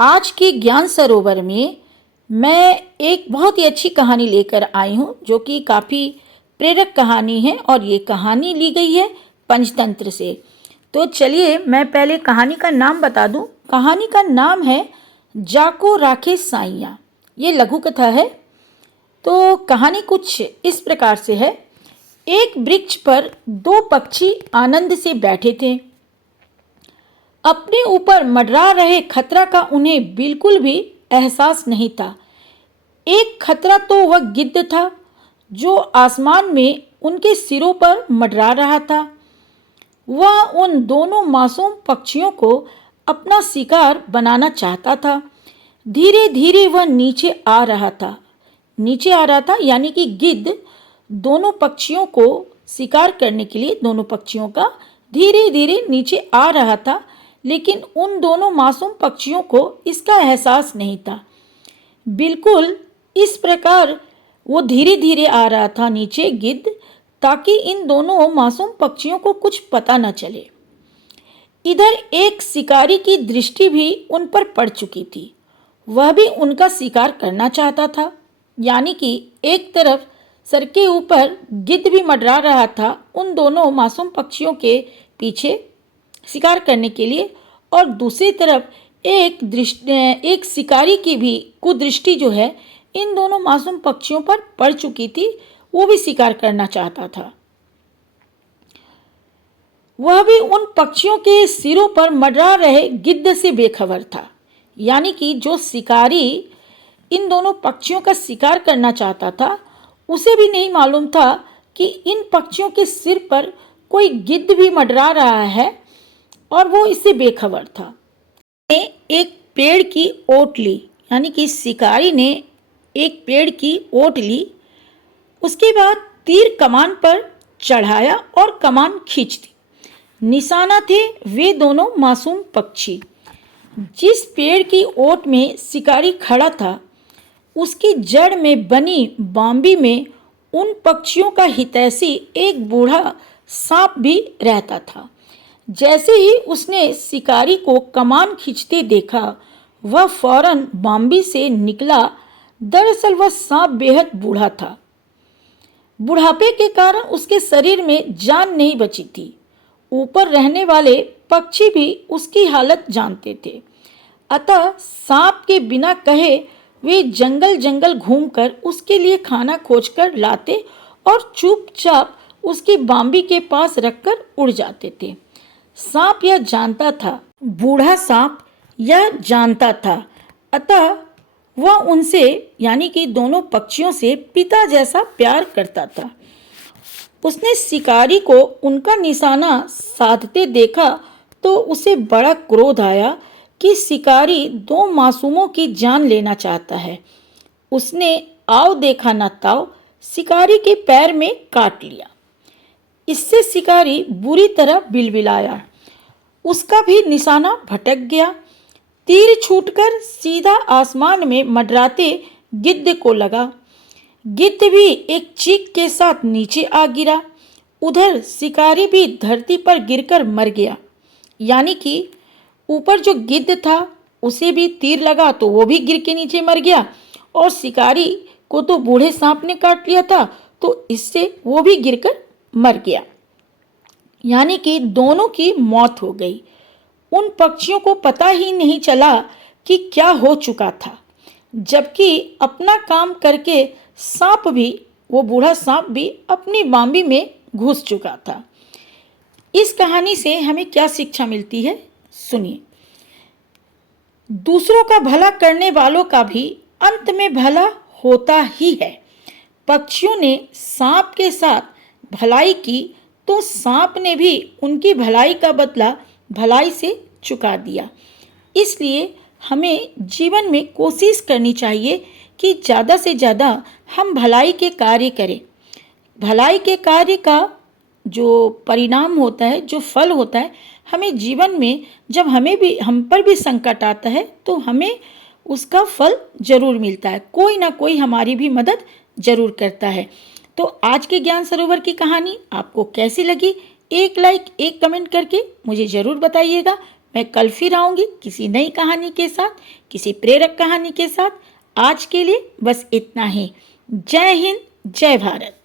आज के ज्ञान सरोवर में मैं एक बहुत ही अच्छी कहानी लेकर आई हूँ जो कि काफ़ी प्रेरक कहानी है और ये कहानी ली गई है पंचतंत्र से। तो चलिए मैं पहले कहानी का नाम बता दूँ। कहानी का नाम है जाको राखे साइयाँ। ये लघु कथा है। तो कहानी कुछ इस प्रकार से है। एक वृक्ष पर दो पक्षी आनंद से बैठे थे। अपने ऊपर मंडरा रहे खतरा का उन्हें बिल्कुल भी एहसास नहीं था। एक खतरा तो वह गिद्ध था जो आसमान में उनके सिरों पर मंडरा रहा था। वह उन दोनों मासूम पक्षियों को अपना शिकार बनाना चाहता था। धीरे धीरे वह नीचे आ रहा था यानी कि गिद्ध दोनों पक्षियों को शिकार करने के लिए दोनों पक्षियों का धीरे धीरे नीचे आ रहा था, लेकिन उन दोनों मासूम पक्षियों को इसका एहसास नहीं था। बिल्कुल इस प्रकार वो धीरे धीरे आ रहा था नीचे गिद्ध, ताकि इन दोनों मासूम पक्षियों को कुछ पता न चले। इधर एक शिकारी की दृष्टि भी उन पर पड़ चुकी थी। वह भी उनका शिकार करना चाहता था। यानी कि एक तरफ सर के ऊपर गिद्ध भी मंडरा रहा था उन दोनों मासूम पक्षियों के पीछे शिकार करने के लिए, और दूसरी तरफ एक शिकारी की भी कुदृष्टि जो है इन दोनों मासूम पक्षियों पर पड़ चुकी थी। वो भी शिकार करना चाहता था। वह भी उन पक्षियों के सिरों पर मंडरा रहे गिद्ध से बेखबर था। यानी कि जो शिकारी इन दोनों पक्षियों का शिकार करना चाहता था उसे भी नहीं मालूम था कि इन पक्षियों के सिर पर कोई गिद्ध भी मंडरा रहा है, और वो इससे बेखबर था। एक पेड़ की ओट ली, यानी कि शिकारी ने एक पेड़ की ओट ली। उसके बाद तीर कमान पर चढ़ाया और कमान खींच दी। निशाना थे वे दोनों मासूम पक्षी। जिस पेड़ की ओट में शिकारी खड़ा था उसकी जड़ में बनी बांबी में उन पक्षियों का हितैषी एक बूढ़ा सांप भी रहता था। जैसे ही उसने शिकारी को कमान खींचते देखा वह फौरन बांबी से निकला। दरअसल वह सांप बेहद बूढ़ा था। बुढ़ापे के कारण उसके शरीर में जान नहीं बची थी। ऊपर रहने वाले पक्षी भी उसकी हालत जानते थे। अतः सांप के बिना कहे वे जंगल जंगल घूमकर उसके लिए खाना खोजकर लाते और चुपचाप उसकी बांबी के पास रखकर उड़ जाते थे। सांप यह जानता था, बूढ़ा सांप यह जानता था, अतः वह उनसे यानी कि दोनों पक्षियों से पिता जैसा प्यार करता था। उसने शिकारी को उनका निशाना साधते देखा तो उसे बड़ा क्रोध आया कि शिकारी दो मासूमों की जान लेना चाहता है। उसने आओ देखा न ताओ शिकारी के पैर में काट लिया। इससे शिकारी बुरी तरह बिलबिलाया। उसका भी निशाना भटक गया। तीर छूटकर सीधा आसमान में मंडराते गिद्ध को लगा। गिद्ध भी एक चीख के साथ नीचे आ गिरा। उधर शिकारी भी धरती पर गिरकर मर गया। यानी कि ऊपर जो गिद्ध था उसे भी तीर लगा तो वो भी गिर के नीचे मर गया, और शिकारी को तो बूढ़े सांप ने काट लिया था तो इससे वो भी गिरकर मर गया। यानी कि दोनों की मौत हो गई। उन पक्षियों को पता ही नहीं चला कि क्या हो चुका था, जबकि अपना काम करके सांप भी, वो बूढ़ा सांप भी अपनी बांबी में घुस चुका था। इस कहानी से हमें क्या शिक्षा मिलती है, सुनिए। दूसरों का भला करने वालों का भी अंत में भला होता ही है। पक्षियों ने सांप के साथ भलाई की तो सांप ने भी उनकी भलाई का बदला भलाई से चुका दिया। इसलिए हमें जीवन में कोशिश करनी चाहिए कि ज़्यादा से ज़्यादा हम भलाई के कार्य करें। भलाई के कार्य का जो परिणाम होता है, जो फल होता है, हमें जीवन में जब हम पर भी संकट आता है तो हमें उसका फल जरूर मिलता है। कोई ना कोई हमारी भी मदद जरूर करता है। तो आज के ज्ञान सरोवर की कहानी आपको कैसी लगी, एक लाइक एक कमेंट करके मुझे ज़रूर बताइएगा। मैं कल फिर आऊँगी किसी नई कहानी के साथ, किसी प्रेरक कहानी के साथ। आज के लिए बस इतना ही। जय हिंद, जय भारत।